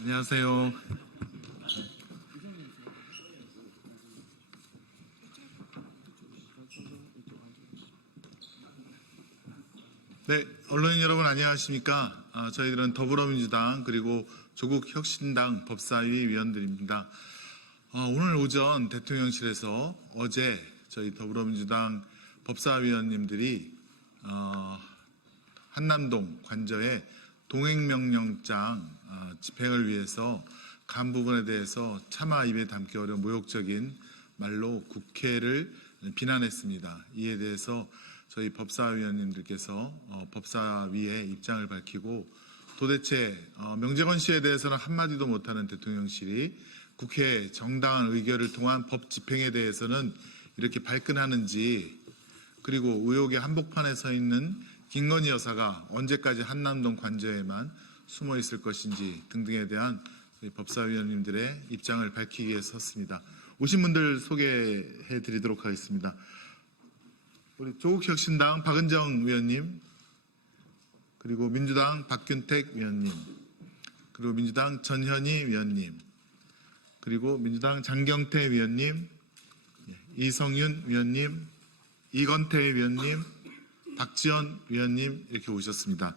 안녕하세요. 네, 언론인 여러분 안녕하십니까? 저희들은 더불어민주당 그리고 조국혁신당 법사위 위원들입니다. 오늘 오전 대통령실에서 어제 저희 더불어민주당 법사위원님들이 한남동 관저에 동행명령장 집행을 위해서 간 부분에 대해서 차마 입에 담기 어려운 모욕적인 말로 국회를 비난했습니다. 이에 대해서 저희 법사위원님들께서 법사위의 입장을 밝히고 도대체 명재건 씨에 대해서는 한마디도 못하는 대통령실이 국회의 정당한 의결을 통한 법 집행에 대해서는 이렇게 발끈하는지, 그리고 의혹의 한복판에 서 있는 김건희 여사가 언제까지 한남동 관저에만 숨어 있을 것인지 등등에 대한 저희 법사위원님들의 입장을 밝히기 위해 섰습니다. 오신 분들 소개해 드리도록 하겠습니다. 우리 조국혁신당 박은정 위원님, 그리고 민주당 박균택 위원님, 그리고 민주당 전현희 위원님, 그리고 민주당 장경태 위원님, 이성윤 위원님, 이건태 위원님, 박지원 위원님 이렇게 오셨습니다.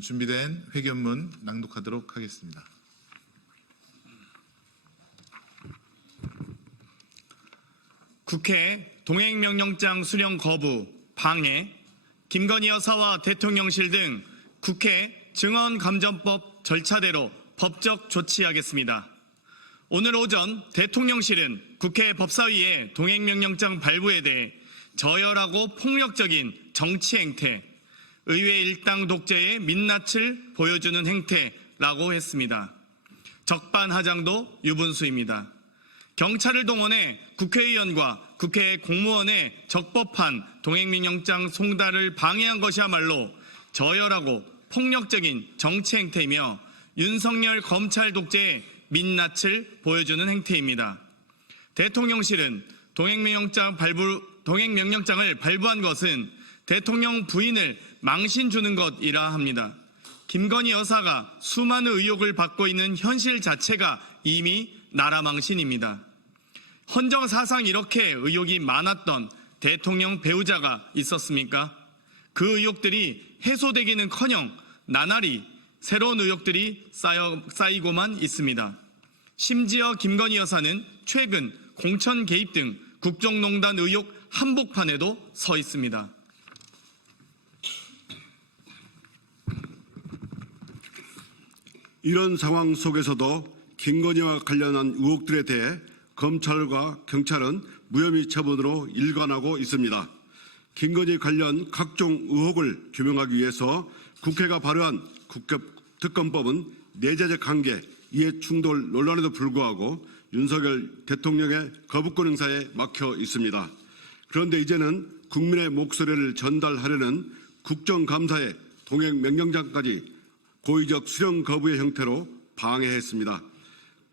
준비된 회견문 낭독하도록 하겠습니다. 국회 동행명령장 수령 거부, 방해, 김건희 여사와 대통령실 등 국회 증언감전법 절차대로 법적 조치하겠습니다. 오늘 오전 대통령실은 국회 법사위의 동행명령장 발부에 대해 저열하고 폭력적인 정치 행태, 의회 일당 독재의 민낯을 보여주는 행태라고 했습니다. 적반하장도 유분수입니다. 경찰을 동원해 국회의원과 국회 공무원의 적법한 동행명령장 송달을 방해한 것이야말로 저열하고 폭력적인 정치 행태이며 윤석열 검찰 독재의 민낯을 보여주는 행태입니다. 대통령실은 동행명령장을 발부한 것은 대통령 부인을 망신 주는 것이라 합니다. 김건희 여사가 수많은 의혹을 받고 있는 현실 자체가 이미 나라 망신입니다. 헌정사상 이렇게 의혹이 많았던 대통령 배우자가 있었습니까? 그 의혹들이 해소되기는커녕 나날이 새로운 의혹들이 쌓이고만 있습니다. 심지어 김건희 여사는 최근 공천 개입 등 국정농단 의혹 한복판에도 서 있습니다. 이런 상황 속에서도 김건희와 관련한 의혹들에 대해 검찰과 경찰은 무혐의 처분으로 일관하고 있습니다. 김건희 관련 각종 의혹을 규명하기 위해서 국회가 발의한 국회특검법은 내재적 한계, 이해충돌 논란에도 불구하고 윤석열 대통령의 거부권 행사에 막혀 있습니다. 그런데 이제는 국민의 목소리를 전달하려는 국정감사의 동행명령장까지 고의적 수령 거부의 형태로 방해했습니다.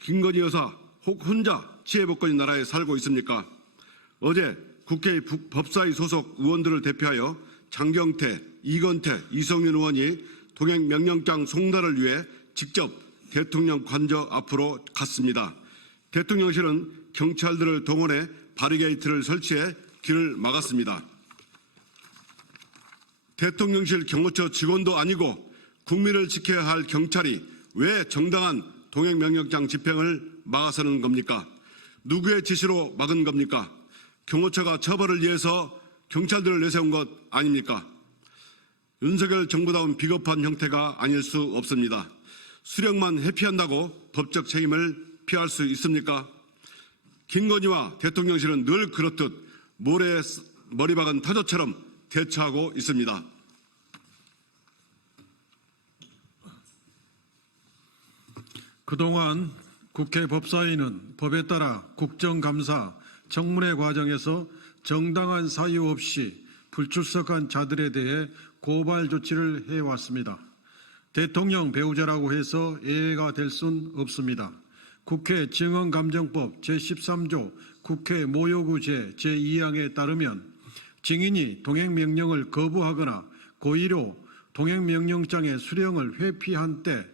김건희 여사 혹 혼자 치해복권인 나라에 살고 있습니까? 어제 국회 법사위 소속 의원들을 대표하여 장경태, 이건태, 이성윤 의원이 동행명령장 송달을 위해 직접 대통령 관저 앞으로 갔습니다. 대통령실은 경찰들을 동원해 바리게이트를 설치해 길을 막았습니다. 대통령실 경호처 직원도 아니고 국민을 지켜야 할 경찰이 왜 정당한 동행명령장 집행을 막아서는 겁니까? 누구의 지시로 막은 겁니까? 경호처가 처벌을 위해서 경찰들을 내세운 것 아닙니까? 윤석열 정부다운 비겁한 형태가 아닐 수 없습니다. 수령만 회피한다고 법적 책임을 피할 수 있습니까? 김건희와 대통령실은 늘 그렇듯 모래에 머리 박은 타조처럼 대처하고 있습니다. 그동안 국회 법사위는 법에 따라 국정감사, 청문회 과정에서 정당한 사유 없이 불출석한 자들에 대해 고발 조치를 해왔습니다. 대통령 배우자라고 해서 예외가 될 순 없습니다. 국회 증언감정법 제13조 국회 모욕의제 제2항에 따르면 증인이 동행명령을 거부하거나 고의로 동행명령장의 수령을 회피한 때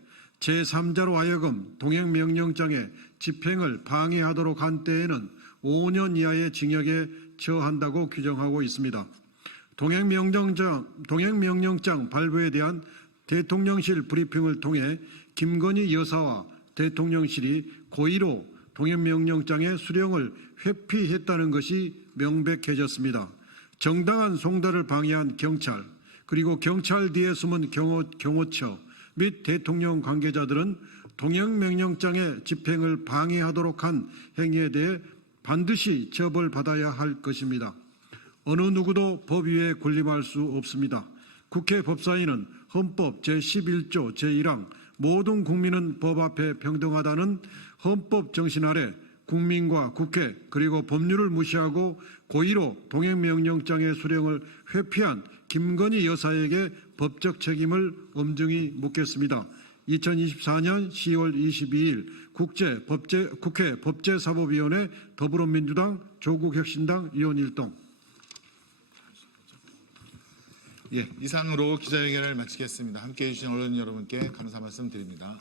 제3자로 하여금 동행명령장의 집행을 방해하도록 한 때에는 5년 이하의 징역에 처한다고 규정하고 있습니다. 동행명령장 발부에 대한 대통령실 브리핑을 통해 김건희 여사와 대통령실이 고의로 동행명령장의 수령을 회피했다는 것이 명백해졌습니다. 정당한 송달을 방해한 경찰, 그리고 경찰 뒤에 숨은 경호처 및 대통령 관계자들은 동행명령장의 집행을 방해하도록 한 행위에 대해 반드시 처벌받아야 할 것입니다. 어느 누구도 법 위에 군림할 수 없습니다. 국회 법사위는 헌법 제11조 제1항 모든 국민은 법 앞에 평등하다는 헌법 정신 아래 국민과 국회 그리고 법률을 무시하고 고의로 동행명령장의 수령을 회피한 김건희 여사에게 법적 책임을 엄중히 묻겠습니다. 2024년 10월 22일 국회 법제사법위원회 더불어민주당 조국혁신당 의원 일동. 예, 이상으로 기자회견을 마치겠습니다. 함께해 주신 언론 여러분께 감사 말씀드립니다.